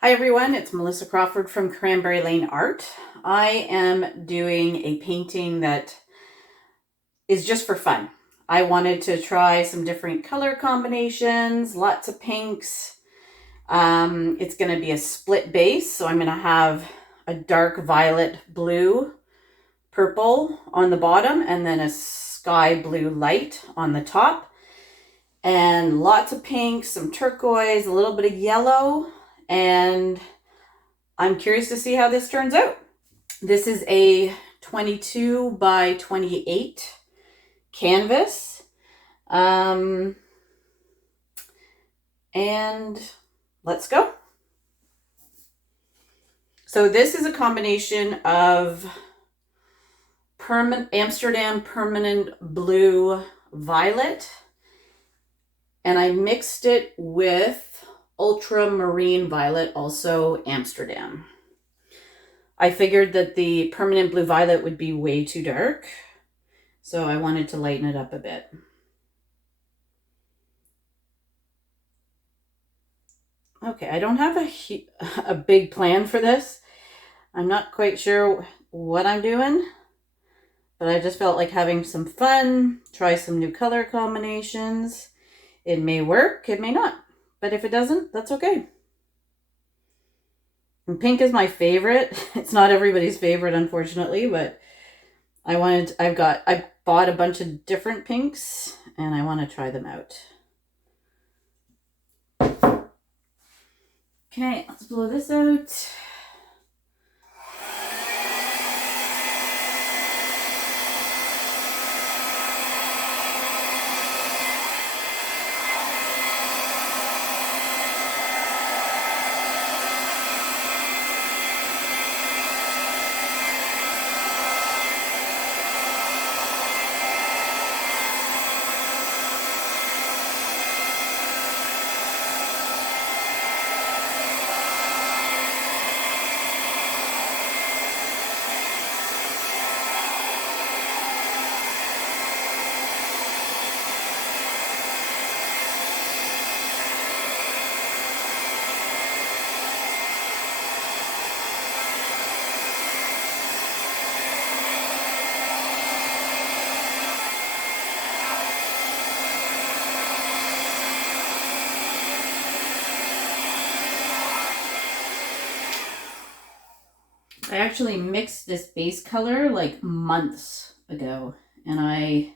Hi everyone, it's Melissa Crawford from Cranberry Lane Art. I am doing a painting that is just for fun. I wanted to try some different color combinations, lots of pinks. It's going to be a split base, so I'm going to have a dark violet blue purple on the bottom and then a sky blue light on the top. And lots of pinks, some turquoise, a little bit of yellow, and I'm curious to see how this turns out. This is a 22 by 28 canvas. And let's go. So this is a combination of Amsterdam Permanent Blue Violet, and I mixed it with Ultramarine Violet, also Amsterdam. I figured that the Permanent Blue Violet would be way too dark, so I wanted to lighten it up a bit. Okay, I don't have a big plan for this. I'm not quite sure what I'm doing, but I just felt like having some fun, try some new color combinations. It may work, it may not, but if it doesn't, that's okay. And pink is my favorite. It's not everybody's favorite, unfortunately, but I bought a bunch of different pinks and I want to try them out. Okay, let's blow this out. I actually mixed this base color like months ago, and I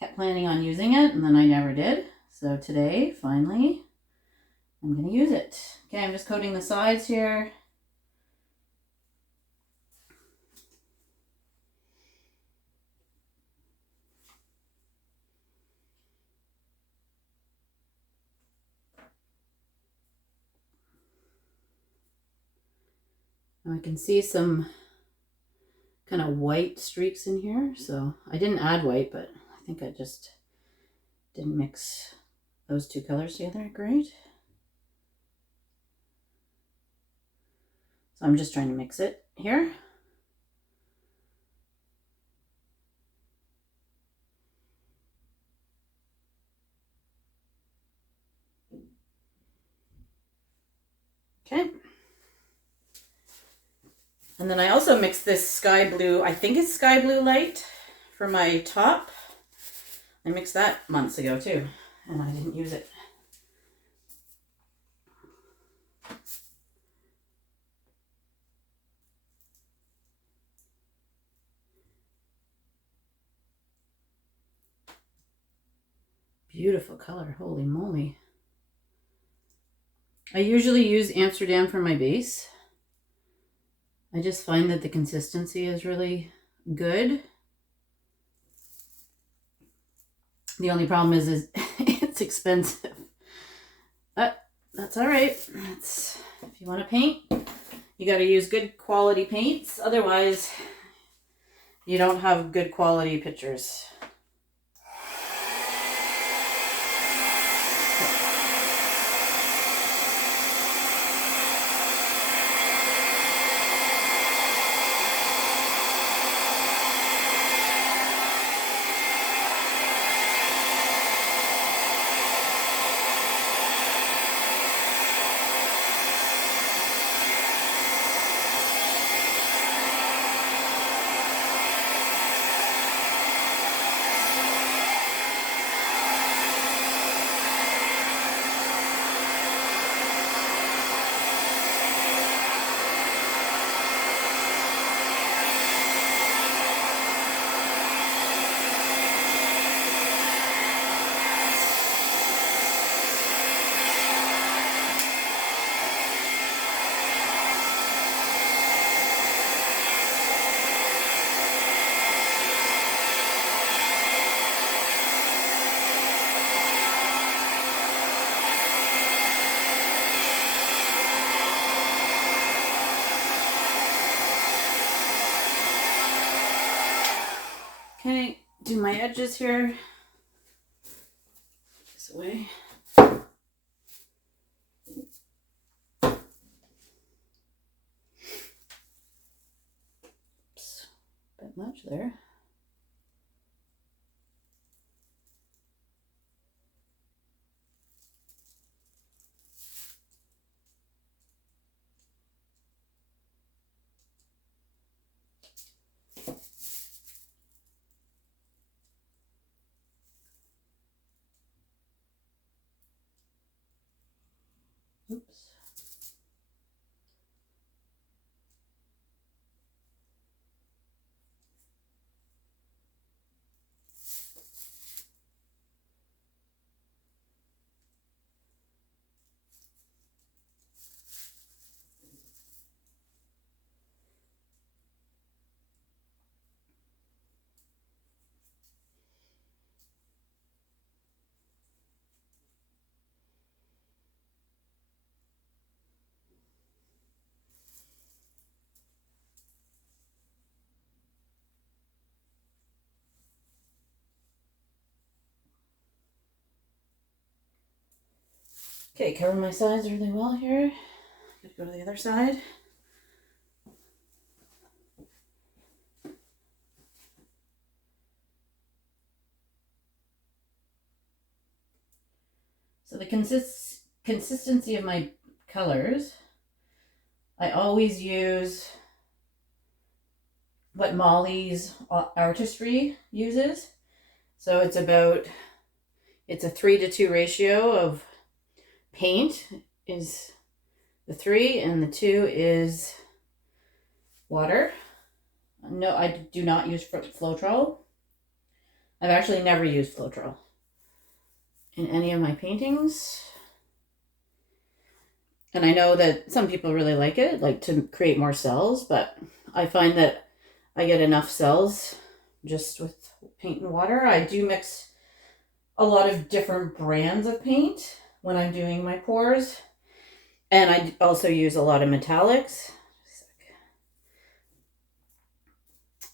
kept planning on using it, and then I never did. So today, finally, I'm going to use it. Okay, I'm just coating the sides here. Now I can see some kind of white streaks in here, so I didn't add white, but I think I just didn't mix those two colors together great. So I'm just trying to mix it here. Okay. And then I also mixed this sky blue, I think it's sky blue light for my top. I mixed that months ago too, and I didn't use it. Beautiful color, holy moly. I usually use Amsterdam for my base. I just find that the consistency is really good. The only problem is it's expensive. But that's all right. If you want to paint, you got to use good quality paints. Otherwise, you don't have good quality pictures. Okay, do my edges here. This way. Oops, a bit much there. Oops. Okay, cover my sides really well here. Gotta go to the other side. So the consistency of my colors, I always use what Molly's Artistry uses. So it's a 3-to-2 ratio of paint is the 3 and the 2 is water. No, I do not use Floetrol. I've actually never used Floetrol in any of my paintings. And I know that some people really like it, like to create more cells, but I find that I get enough cells just with paint and water. I do mix a lot of different brands of paint when I'm doing my pours. And I also use a lot of metallics.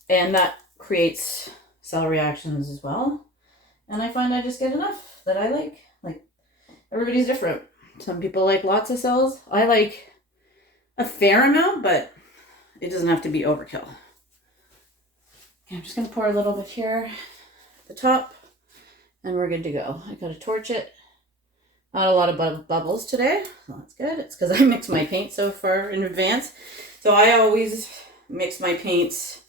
And that creates cell reactions as well. And I find I just get enough that I like. Like, everybody's different. Some people like lots of cells. I like a fair amount, but it doesn't have to be overkill. Okay, I'm just going to pour a little bit here at the top, and we're good to go. I got to torch it. Not a lot of bubbles today, so that's good. It's because I mix my paint so far in advance. So I always mix my paints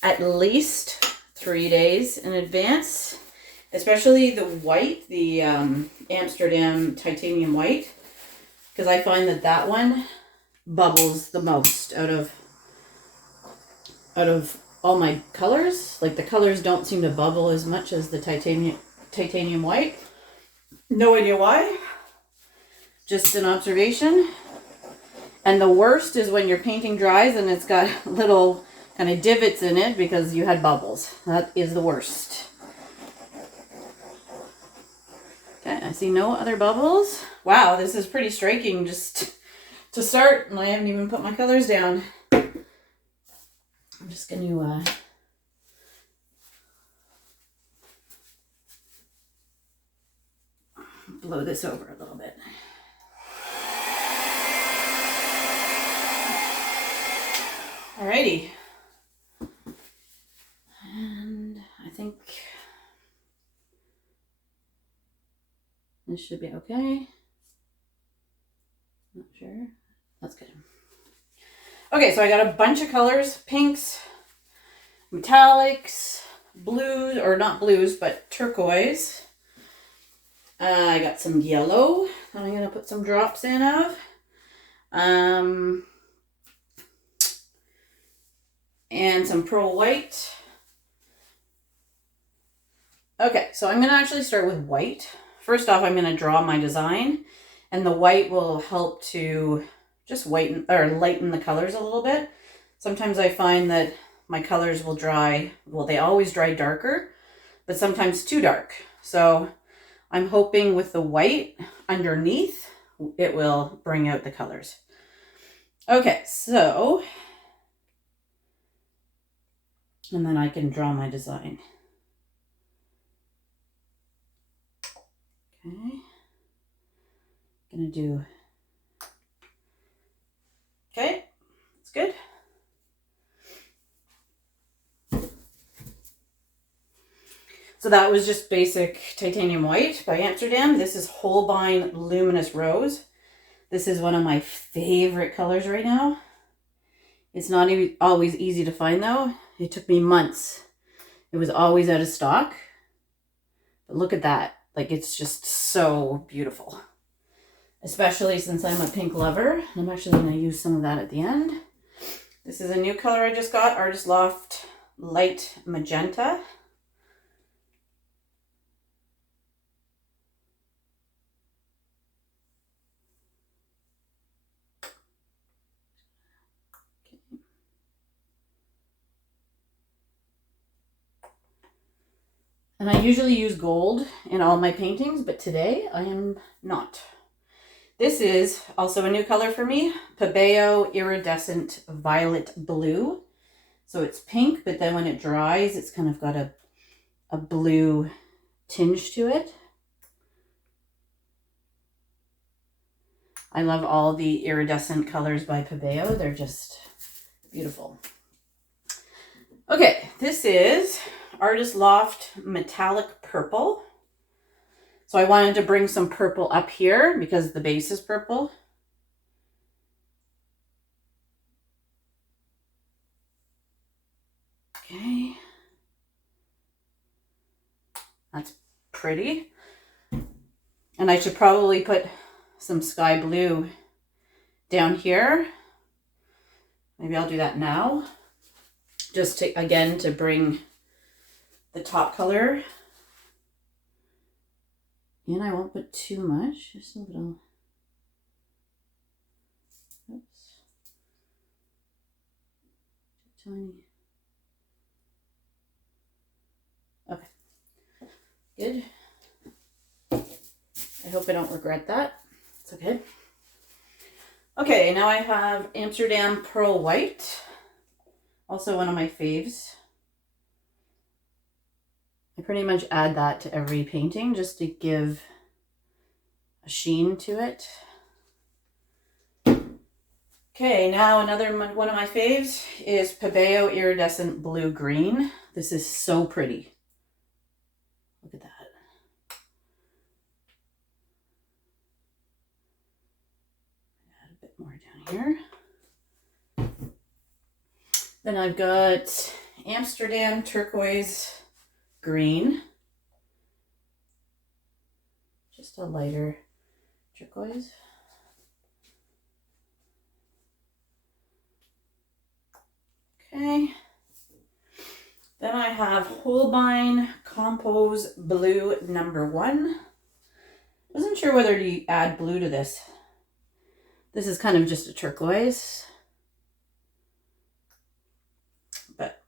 at least 3 days in advance, especially the white, the Amsterdam titanium white, because I find that one bubbles the most out of all my colors. Like, the colors don't seem to bubble as much as the titanium white. No idea why. Just an observation. And the worst is when your painting dries and it's got little kind of divots in it because you had bubbles. That is the worst. Okay, I see no other bubbles. Wow, this is pretty striking just to start, and I haven't even put my colors down. I'm just going to blow this over a little bit. Alrighty. And I think this should be okay. Not sure. That's good. Okay, so I got a bunch of colors: pinks, metallics, blues, or not blues, but turquoise. I got some yellow that I'm going to put some drops in of. And some pearl white. Okay, so I'm going to actually start with white. First off, I'm going to draw my design, and the white will help to just lighten the colors a little bit. Sometimes I find that my colors will dry, well, they always dry darker, but sometimes too dark. So I'm hoping with the white underneath, it will bring out the colors. Okay, so And then I can draw my design. Okay. Gonna do, okay, that's good. So that was just basic titanium white by Amsterdam. This is Holbein Luminous Rose. This is one of my favorite colors right now. It's not always easy to find though. It took me months. It was always out of stock. But look at that. Like, it's just so beautiful. Especially since I'm a pink lover. I'm actually going to use some of that at the end. This is a new color I just got, Artist Loft Light Magenta. And I usually use gold in all my paintings, but today I am not. This is also a new color for me, Pabeo Iridescent Violet Blue. So it's pink, but then when it dries, it's kind of got a blue tinge to it. I love all the iridescent colors by Pabeo. They're just beautiful. Okay, this is Artist Loft Metallic Purple. So I wanted to bring some purple up here because the base is purple. Okay. That's pretty. And I should probably put some sky blue down here. Maybe I'll do that now. Just to, again, to bring the top color in. I won't put too much, just a little. Oops. Tiny. Okay. Good. I hope I don't regret that. It's okay. Okay, now I have Amsterdam Pearl White. Also one of my faves. I pretty much add that to every painting just to give a sheen to it. Okay, now another one of my faves is Pabeo Iridescent Blue Green. This is so pretty. Look at that. Add a bit more down here. Then I've got Amsterdam Turquoise Green. Just a lighter turquoise. Okay. Then I have Holbein Compose Blue #1. Wasn't sure whether to add blue to this. This is kind of just a turquoise, but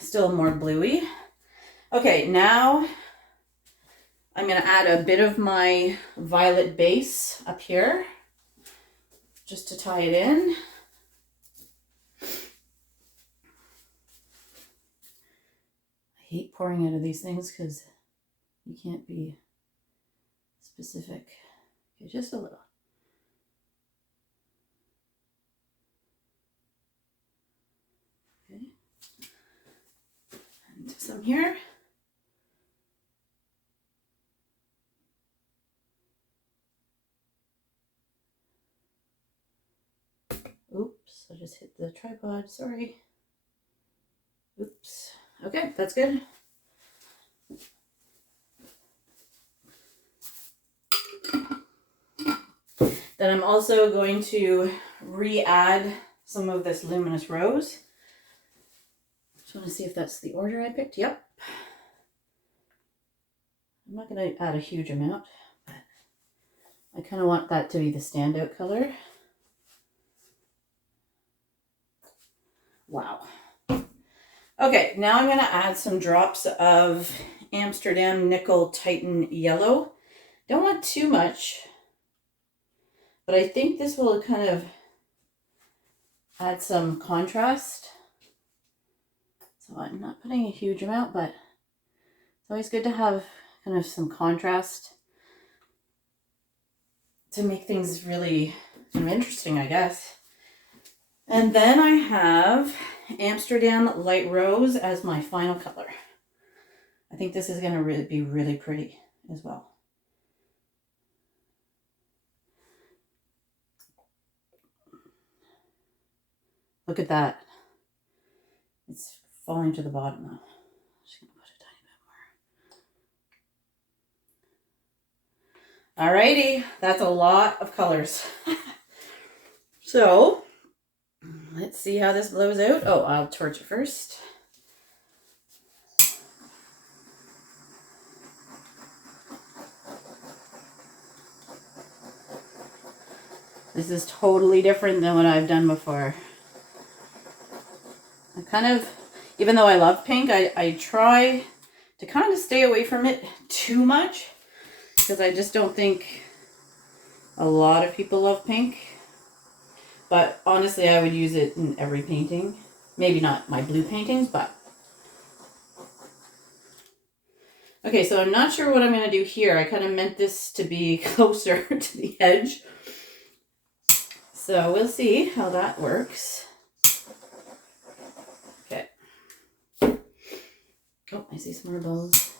still more bluey. Okay, now I'm going to add a bit of my violet base up here just to tie it in. I hate pouring out of these things because you can't be specific. Okay, just a little. Okay. And some here. Oops, I just hit the tripod, sorry. Oops. Okay, that's good. Then I'm also going to re-add some of this luminous rose. Just want to see if that's the order I picked. Yep. I'm not going to add a huge amount, but I kind of want that to be the standout color. Wow. Okay, now I'm going to add some drops of Amsterdam Nickel Titan Yellow. Don't want too much, but I think this will kind of add some contrast. So I'm not putting a huge amount, but it's always good to have kind of some contrast to make things really kind of interesting, I guess. And then I have Amsterdam Light Rose as my final color. I think this is going to be really pretty as well. Look at that. It's falling to the bottom though. Just going to put a tiny bit more. Alrighty, that's a lot of colors. So, let's see how this blows out. Oh, I'll torch it first. This is totally different than what I've done before. I kind of, even though I love pink, I try to kind of stay away from it too much because I just don't think a lot of people love pink. But honestly, I would use it in every painting. Maybe not my blue paintings, but. Okay, so I'm not sure what I'm going to do here. I kind of meant this to be closer to the edge. So we'll see how that works. Okay. Oh, I see some more balls.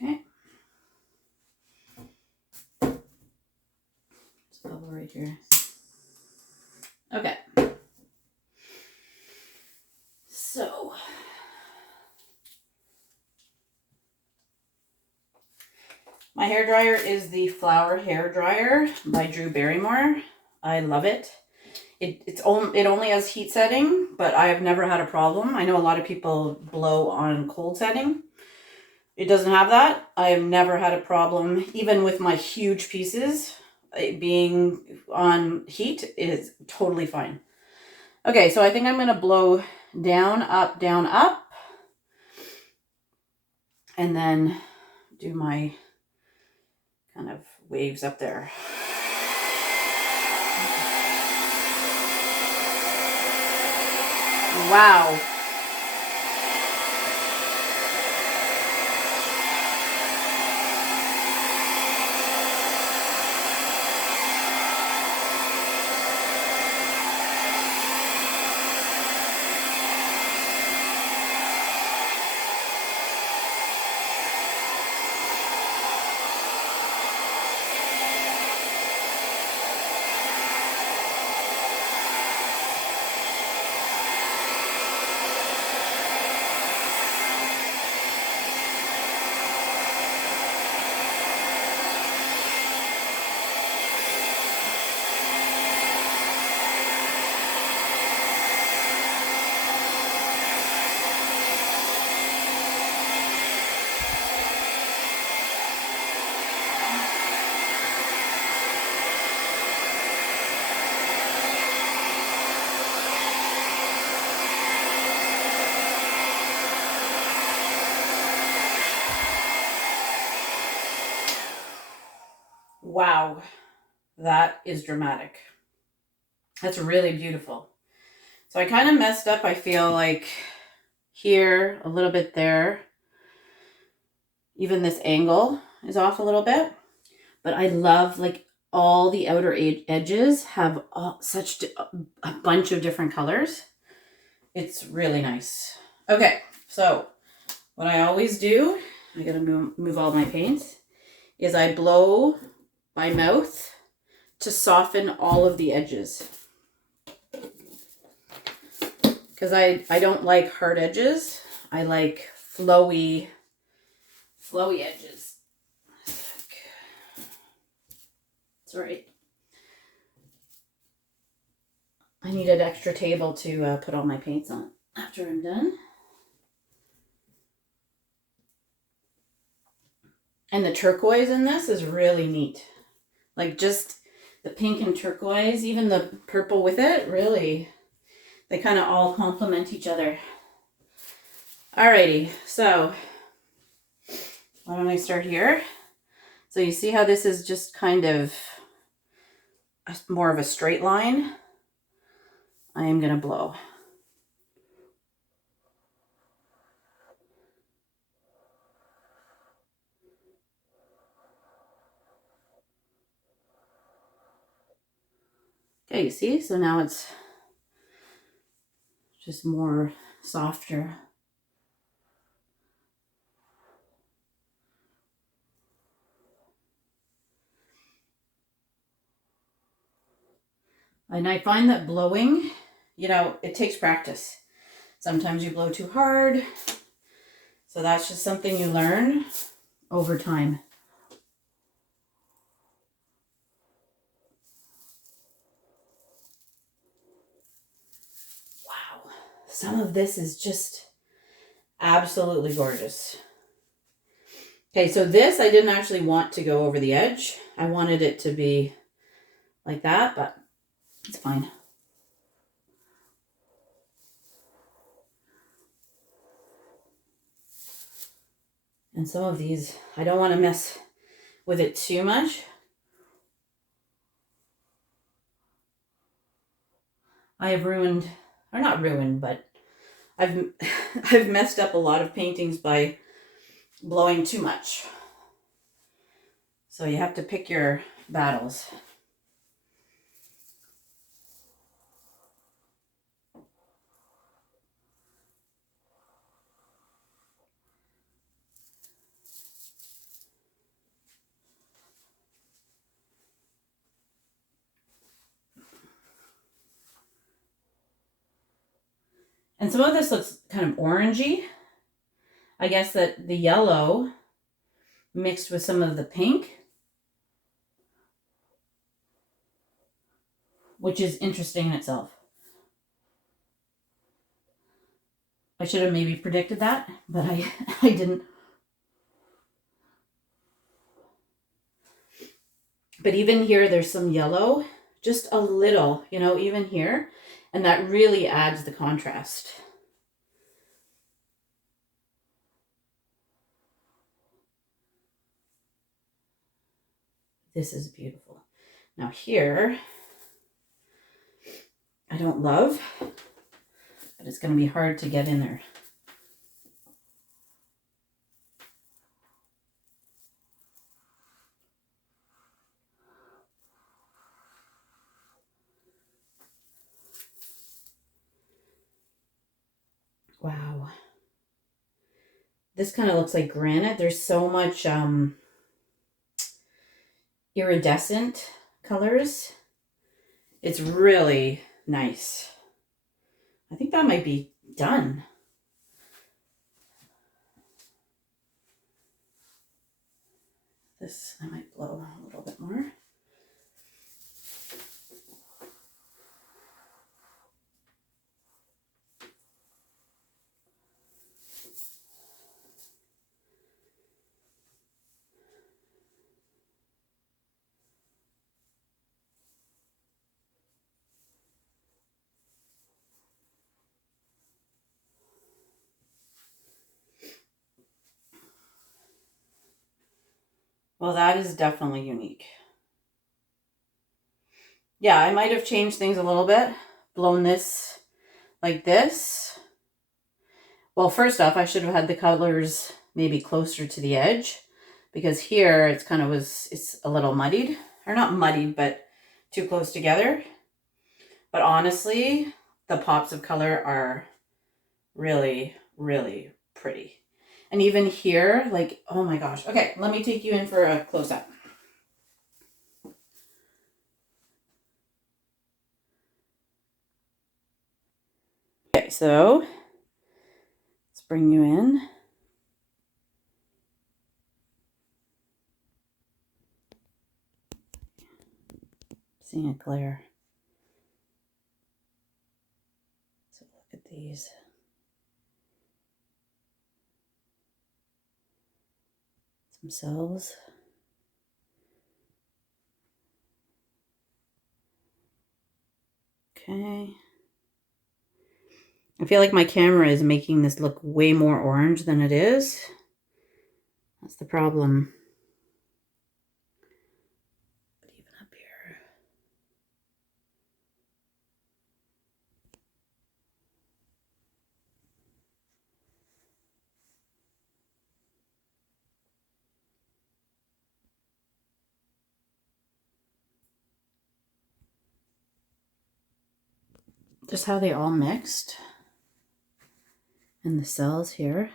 Okay. There's a bubble right here. Okay. So. My hair dryer is the Flower Hair Dryer by Drew Barrymore. I love it. It only has heat setting, but I have never had a problem. I know a lot of people blow on cold setting. It doesn't have that. I have never had a problem, even with my huge pieces. It being on heat is totally fine. Okay, so I think I'm going to blow down, up, and then do my kind of waves up there. Wow. Wow, that is dramatic. That's really beautiful. So I kind of messed up, I feel like, here, a little bit there. Even this angle is off a little bit. But I love, like, all the outer edges have such a bunch of different colors. It's really nice. Okay, so what I always do, I gotta move all my paints, is I blow my mouth to soften all of the edges. Because I don't like hard edges. I like flowy edges. Sorry. I need an extra table to put all my paints on after I'm done. And the turquoise in this is really neat. Like just the pink and turquoise, even the purple with it, really, they kind of all complement each other. Alrighty, so Why don't I start here? So you see how this is just kind of more of a straight line? I am going to blow. Okay, you see? So now it's just more softer. And I find that blowing, you know, it takes practice. Sometimes you blow too hard. So that's just something you learn over time. Wow. Some of this is just absolutely gorgeous. Okay, so this I didn't actually want to go over the edge. I wanted it to be like that, but it's fine. And some of these, I don't want to mess with it too much. I have ruined, or not ruined, but I've I've messed up a lot of paintings by blowing too much. So you have to pick your battles. And some of this looks kind of orangey. I guess that the yellow mixed with some of the pink, which is interesting in itself. I should have maybe predicted that, but I didn't. But even here, there's some yellow, just a little, you know, even here. And that really adds the contrast. This is beautiful. Now here, I don't love, but it's going to be hard to get in there. Wow. This kind of looks like granite. There's so much iridescent colors. It's really nice. I think that might be done. This, I might blow a little bit more. Well, that is definitely unique. Yeah, I might have changed things a little bit. Blown this like this. Well, first off, I should have had the colors maybe closer to the edge, because here it's kind of it's a little muddied. Or not muddied, but too close together. But honestly, the pops of color are really, really pretty. And even here, like, oh my gosh. Okay, let me take you in for a close-up. Okay, so let's bring you in. Seeing it clear. So look at these. Themselves. Okay. I feel like my camera is making this look way more orange than it is. That's the problem. But even up here. Just how they all mixed. And the cells here.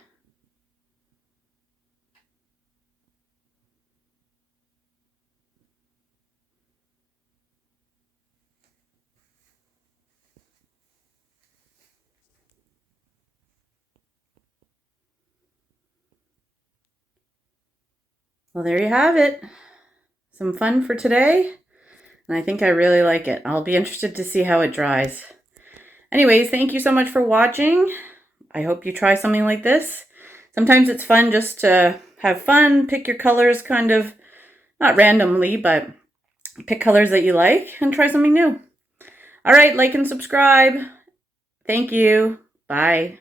Well, there you have it. Some fun for today. And I think I really like it. I'll be interested to see how it dries. Anyways, thank you so much for watching. I hope you try something like this. Sometimes it's fun just to have fun, pick your colors kind of, not randomly, but pick colors that you like and try something new. All right, like and subscribe. Thank you. Bye.